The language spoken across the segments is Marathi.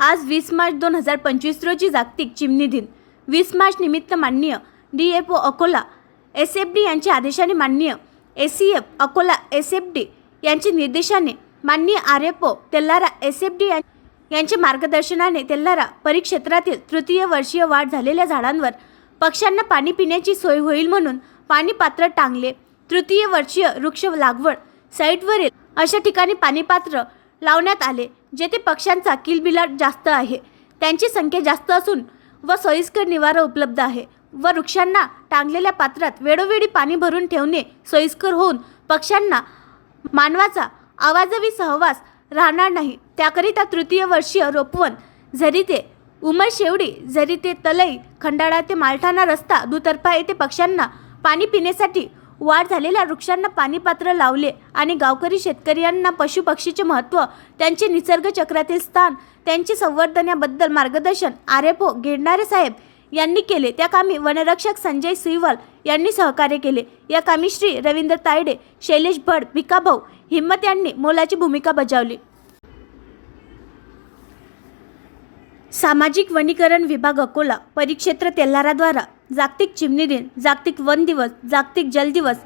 आज वीस मार्च दोन हजार पंचवीस रोजी जागतिक चिमणी दिन. वीस मार्च निमित्त माननीय D F O Akola S F D यांच्या आदेशाने माननीय S C F Akola S F D यांच्या निर्देशाने माननीय R F O Telhara S F D यांच्या मार्गदर्शनाने तेल्लारा परिक्षेत्रातील तृतीय वर्षीय वाढ झालेल्या झाडांवर पक्ष्यांना पाणी पिण्याची सोय होईल म्हणून पाणी पात्र टांगले. तृतीय वर्षीय वृक्ष लागवड साईटवरील अशा ठिकाणी पाणीपात्र लावण्यात आले जेथे पक्ष्यांचा किलबिलाट जास्त आहे. त्यांची संख्या जास्त असून व सोयीस्कर निवारा उपलब्ध आहे. व वृक्षांना टांगलेल्या पात्रात वेळोवेळी पाणी भरून ठेवणे सोयीस्कर होऊन पक्ष्यांना मानवाचा आवाजवी सहवास राहणार नाही. त्याकरिता तृतीय वर्षीय रोपवन झरी ते उमर शेवडी झरी ते तलई खंडाळा ते मालठाणा रस्ता दुतर्फा येथे पक्ष्यांना पाणी पिण्यासाठी वाढ झालेल्या वृक्षांना पाणीपात्र लावले आणि गावकरी शेतकऱ्यांना पशुपक्षीचे महत्त्व त्यांचे निसर्ग चक्रातील स्थान त्यांचे संवर्धनाबद्दल मार्गदर्शन आरेपो घेणारे साहेब यांनी केले. त्या कामी वनरक्षक संजय सुईवाल यांनी सहकार्य केले. या कामी श्री रवींद्र तायडे शैलेश भट भिकाभाऊ हिम्मत यांनी मोलाची भूमिका बजावली. सामाजिक वनीकरण विभाग अकोला परिक्षेत्र तेल्हाराद्वारा जागतिक चिमणी दिन जागतिक वन दिवस जागतिक जल दिवस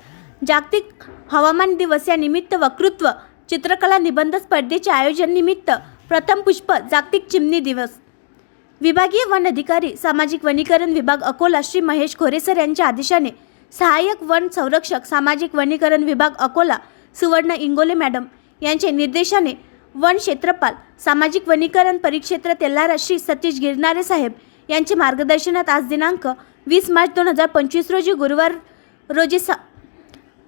जागतिक हवामान दिवस या निमित्त वक्तृत्व चित्रकला निबंध स्पर्धेचे आयोजन निमित्त प्रथम पुष्प जागतिक चिमणी दिवस. विभागीय वन अधिकारी सामाजिक वनीकरण विभाग अकोला श्री महेश खोरेसर यांच्या आदेशाने सहाय्यक वन संरक्षक सामाजिक वनीकरण विभाग अकोला सुवर्ण इंगोले मॅडम यांचे निर्देशाने वन क्षेत्रपाल सामाजिक वनीकरण परिक्षेत्र तेल्हारा श्री सतीश गिरणारे साहेब यांचे मार्गदर्शनात आज दिनांक वीस मार्च दोन हजार पंचवीस रोजी गुरुवार रोजी सा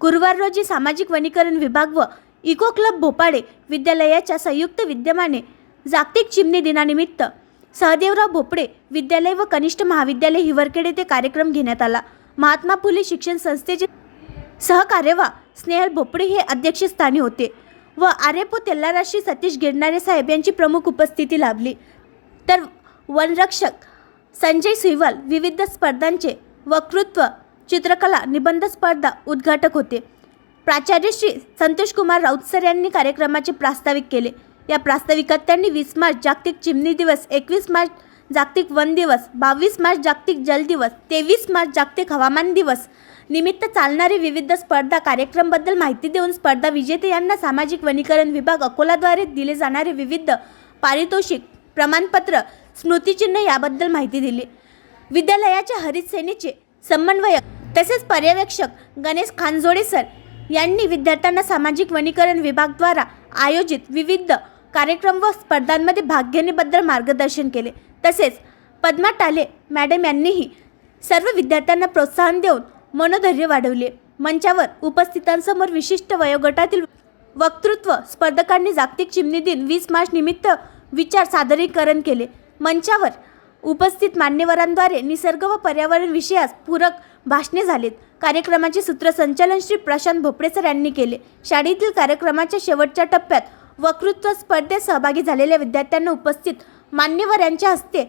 गुरुवार रोजी सामाजिक वनीकरण विभाग व इको क्लब भोपाळे विद्यालयाच्या संयुक्त विद्यमाने जागतिक चिमणी दिनानिमित्त सहदेवराव भोपळे विद्यालय व कनिष्ठ महाविद्यालय हिवरखेड येथे कार्यक्रम घेण्यात आला. महात्मा फुले शिक्षण संस्थेचे सहकार्यवा स्नेहल भोपळे हे अध्यक्षस्थानी होते व आरेपो तेल्लाराशी सतीश गिरणारे साहेब यांची प्रमुख उपस्थिती लाभली. तर वनरक्षक संजय सुईवाल विविध स्पर्धांचे वक्तृत्व चित्रकला निबंध स्पर्धा उद्घाटक होते. प्राचार्य श्री संतोष कुमार राऊत सर यांनी कार्यक्रमाचे प्रास्ताविक केले. या प्रास्ताविकात त्यांनी वीस मार्च जागतिक चिमणी दिवस एकवीस मार्च जागतिक वन दिवस बावीस मार्च जागतिक जल दिवस तेवीस मार्च जागतिक हवामान दिवस निमित्त चालणारे विविध स्पर्धा कार्यक्रमबद्दल माहिती देऊन स्पर्धा विजेते यांना सामाजिक वनीकरण विभाग अकोलाद्वारे दिले जाणारे विविध पारितोषिक प्रमाणपत्र स्मृतिचिन्ह याबद्दल माहिती दिली. विद्यालयाच्या हरित सेनेचे समन्वयक तसेच पर्यवेक्षक गणेश खानजोडे सर यांनी विद्यार्थ्यांना सामाजिक वनीकरण विभागद्वारा आयोजित विविध कार्यक्रम व स्पर्धांमध्ये भाग घेण्याबद्दल मार्गदर्शन केले. तसेच पद्मा टाले मॅडम यांनीही सर्व विद्यार्थ्यांना प्रोत्साहन देऊन मनोधैर्य वाढवले. मंचावर उपस्थितांसमोर विशिष्ट वयोगटातील वक्तृत्व स्पर्धकांनी जागतिक चिमणी दिन वीस मार्च निमित्त विचार सादरीकरण केले. मंचावर उपस्थित मान्यवरांद्वारे निसर्ग व पर्यावरण विषयास पूरक भाषणे झालीत. कार्यक्रमाचे सूत्रसंचालन श्री प्रशांत भोपळेसर यांनी केले. शाळेतील कार्यक्रमाच्या शेवटच्या टप्प्यात वक्तृत्व स्पर्धेत सहभागी झालेल्या विद्यार्थ्यांना उपस्थित मान्यवर यांच्या हस्ते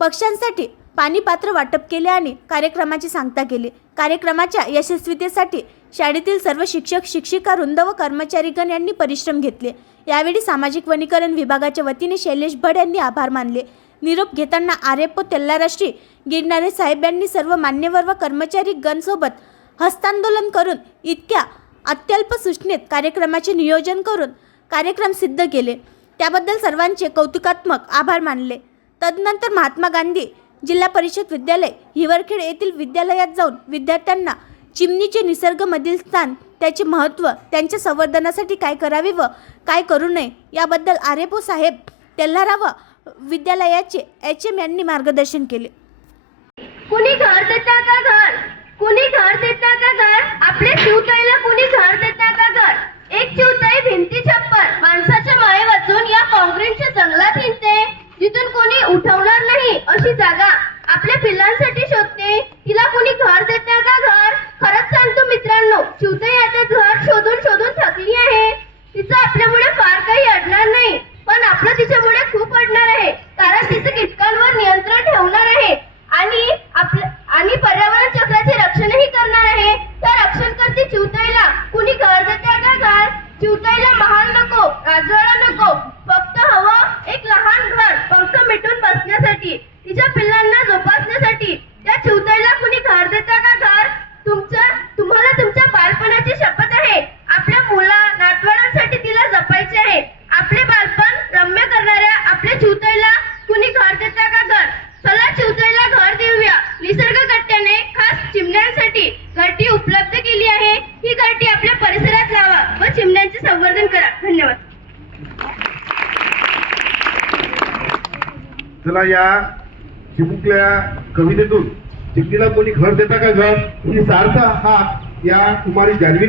पक्ष्यांसाठी पाणीपात्र वाटप केले आणि कार्यक्रमाची सांगता केली. कार्यक्रमाच्या यशस्वीतेसाठी शाळेतील सर्व शिक्षक शिक्षिका वृंद व कर्मचारीगण यांनी परिश्रम घेतले. यावेळी सामाजिक वनीकरण विभागाच्या वतीने शैलेश भट यांनी आभार मानले. निरोप घेताना आरेपो तेल्लाराष्ट्री गिरणारे साहेब यांनी सर्व मान्यवर व कर्मचारी गणसोबत हस्तांदोलन करून इतक्या अत्यल्प सूचनेत कार्यक्रमाचे नियोजन करून कार्यक्रम सिद्ध केले. त्याबद्दल सर्वांचे कौतुकात्मक आभार मानले. तदनंतर महात्मा गांधी जिल्हा परिषद विद्यालय हिवरखेड येथील विद्यालयात जाऊन विद्यार्थ्यांना चिमणीचे निसर्गमधील स्थान त्याचे महत्त्व त्यांच्या संवर्धनासाठी काय करावे व काय करू नये याबद्दल आरेपो साहेब तेल्हारा व विद्यालयाचे एच एम यांनी मार्गदर्शन केले. कुणी घर देता का घर? कुणी घर देता का घर? आपले शिवताईला कुणी घर देता का घर? एक शिवताई भिंती छप्पर माणसाच्या माये वाचून या काँग्रेसच्या जंगलात हिंडते. जिथून कोणी उठवणार नाही अशी जागा आपल्या पिल्लांसाठी शोधते. तिला कुणी घर देता का घर? खरंच सांगतो मित्रांनो शिवताई आता घर शोधून शोधून थकली आहे आपल्या चिवतळला कुणी घर देता का घर? चला चिवतळला घर देऊया. निसर्ग कट्ट्याने खास चिमण्यांसाठी घरटी उपलब्ध केली आहे. ही घरटी आपल्या परिसरात लावा व चिमण्यांचे संवर्धन करा. धन्यवाद. चला या चिमुकल्या कवितेतून. चिमणीला कोणी घर देता का घर? ही सार्थ हा या कुमारी जान्हवी